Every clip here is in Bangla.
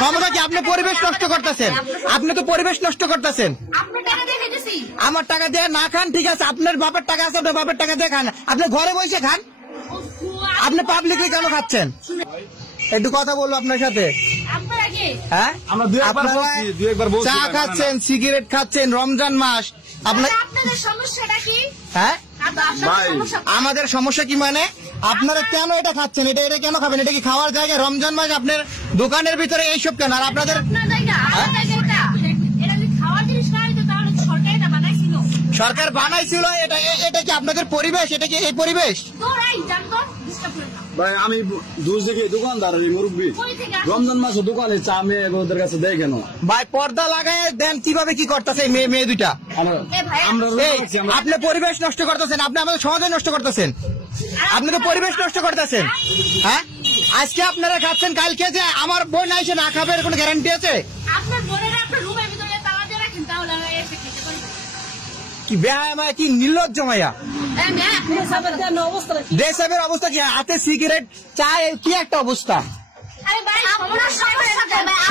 সমস্যা কি? আপনি পরিবেশ নষ্ট করতেছেন, আপনি তো পরিবেশ নষ্ট করতেছেন। আমার টাকা দিয়ে না খান, ঠিক আছে, আপনার বাপের টাকা আছে, আপনার বাপের টাকা দিয়ে খান, আপনি ঘরে বসে খান, আপনি পাবলিকলি কেন খাচ্ছেন? একটু কথা বলবো আপনার সাথে। হ্যাঁ, চা খাচ্ছেন, সিগারেট খাচ্ছেন, রমজান মাস, আপনার সমস্যাটা কি? হ্যাঁ, আমাদের সমস্যা কি মানে? আপনারা কেন এটা খাচ্ছেন? এটা কেন খাবেন? এটা কি খাওয়ার জায়গা? রমজান মাস আপনার দোকানের ভিতরে এইসব কেন? আর আপনাদের সরকার বানাইছিল, এটা কি আপনাদের পরিবেশ? এটা কি এই পরিবেশ? ভাই আমি দূর থেকে দোকানদার মুরব্বী, রমজান মাসে দোকানে চা মেয়ে ওদের কাছে দেয় কেন? ভাই পর্দা লাগায় দেন, কিভাবে কি করতেছে মেয়ে দুইটা? আপনি পরিবেশ নষ্ট করতেছেন, আপনি আমাদের সমাজে নষ্ট করতেছেন, আপনি তো পরিবেশ নষ্ট করতেছেন। হ্যাঁ, আজকে আপনারা খাচ্ছেন, কালকে যে আমার বোন এসে না খাবে এর কোনো গ্যারান্টি আছে? কি বেহায়া, কি নির্লজ্জ মাইয়া। দেশের অবস্থা কি? হাতে সিগারেট, চা, কি একটা অবস্থা।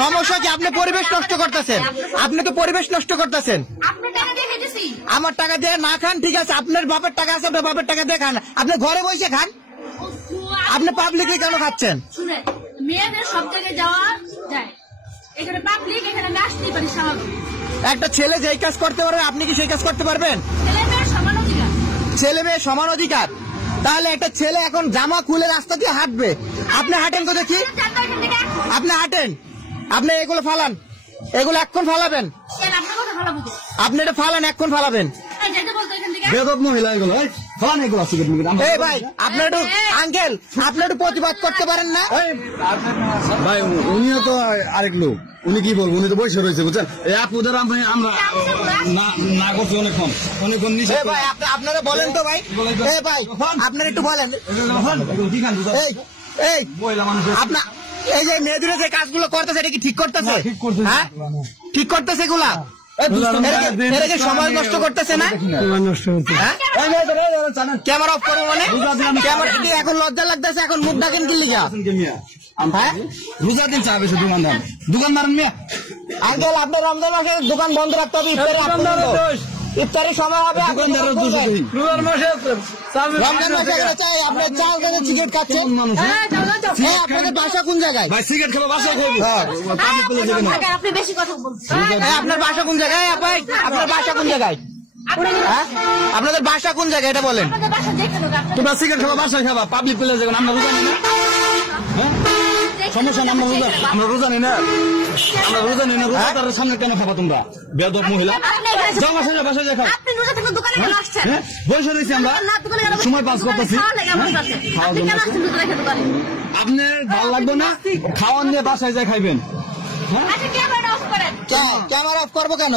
সমস্যা কি? আপনি পরিবেশ নষ্ট করতেছেন, আপনি তো পরিবেশ নষ্ট করতেছেন। আমার টাকা দিয়ে না খান, ঠিক আছে, আপনার বাপের টাকা আছে, আপনার বাপের টাকা দিয়ে খান, আপনি ঘরে বসে খান, আপনি পাবলিকলি কেন খাচ্ছেন? মেয়েদের সব জায়গায় যাওয়া যায়, এখানে পাবলিক, এখানে আসতেই পারি স্বাভাবিক। একটা ছেলে যেই কাজ করতে পারবে, আপনি কি সেই কাজ করতে পারবেন? ছেলে মেয়ে সমান অধিকার। তাহলে একটা ছেলে এখন জামা খুলে রাস্তা দিয়ে হাঁটবে, আপনি হাঁটেন তো দেখি, আপনি হাঁটেন, আপনি এগুলো ফালান, এগুলো এখন ফালাবেন, আপনি এটা ফালান, এখন ফালাবেন। মহিলা এগুলো ভাই আপনার একটু আঙ্কেল, আপনি একটু প্রতিবাদ করতে পারেন না? ভাই উনিও তো আরেক লোক, উনি কি বলবো, উনি তো বসে রয়েছে বুঝছেন। এই আপুদের আমরা না করছি অনেকক্ষণ নিচে। ভাই আপনারা বলেন তো ভাই, ভাই আপনারা একটু বলেন, আপনার এই যে মেয়েদের যে কাজগুলো করতেছে এটা কি ঠিক করতেছে? হ্যাঁ, ঠিক করতেছে এগুলা? সমাজ নষ্ট করতেছে না? ক্যামেরা অফ করবো মানে? ক্যামেরা এখন লজ্জা লাগতেছে, এখন মুখ ডাকেন কি লিখা? রোজা দিন চা বেশি দোকান মারেন মিয়া। আঙ্কেল আপনার রমজান মাসে দোকান বন্ধ রাখতে হবে, ইফতারের সময় হবে, রমজান মাসে চাই আপনার চা সিগারেট খাচ্ছেন। আপনাদের বাসা কোন জায়গায়? সিগারেট খাবো বাসায় খাবো। আপনি বেশি কথা বলছেন। আপনার বাসা কোন জায়গায়? আপনার বাসা কোন জায়গায়? আপনাদের বাসা কোন জায়গায় এটা বলেন? তোমরা সিগারেট খাবা বাসায় খাবা, পাবলিক প্লেসে যাবেন, আমরা রোজা নিই না। সমস্যা না, আমরা রোজা নিই না, আমরা রোজা নিই না। রোজাদারের সামনে কেন খাবা তোমরা বেয়াদব মহিলা? যাও বাসায় যাও, বাসায় যাও, খাও। বসে রয়েছি আমরা, সময় পাস করতেছি। আপনার ভালো লাগবে না? খাওয়ান দিয়ে বাসায় যায় খাইবেন। ক্যামেরা অফ করবো কেন?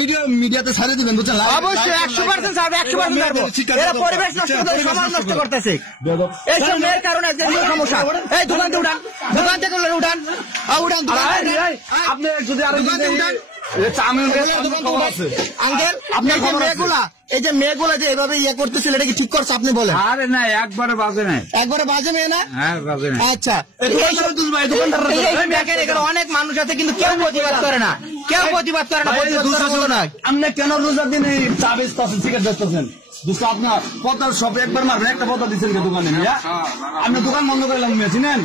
ভিডিও মিডিয়াতে ছাড়িয়ে দিবেন বুঝছেন? অবশ্যই 100% ছাড়বে, 100% ছাড়বো। এরা পরিবেশ নষ্ট করতেছে, সমাজ নষ্ট করতেছে, এইসব মেয়ের কারণে সমস্যা। এই দোকান থেকে উঠান, দোকান থেকে উঠান, আপনি যদি আরো আঙ্কেল আপনার মেয়েগুলা, এই যে মেয়েগুলা যে এভাবে ইয়ে করতেছিল, এটা কি ঠিক করছে আপনি বলেন? আরে না, একবারে বাজে নাই, একবারে বাজে মেয়ে না? হ্যাঁ বাজে না। আচ্ছা, অনেক মানুষ আছে কিন্তু কেউ প্রতিবাদ করে না, কেউ প্রতিবাদ করে না। আপনি কেন রোজার দিন এই চা বেচতেছেন, সিগারেট বেচতেছেন? দোস্ত আপনার পতার সব একবার মারবেন, একটা পতা দিচ্ছেন দোকানে, আপনি দোকান বন্ধ করে লাগবেন, চিনেন?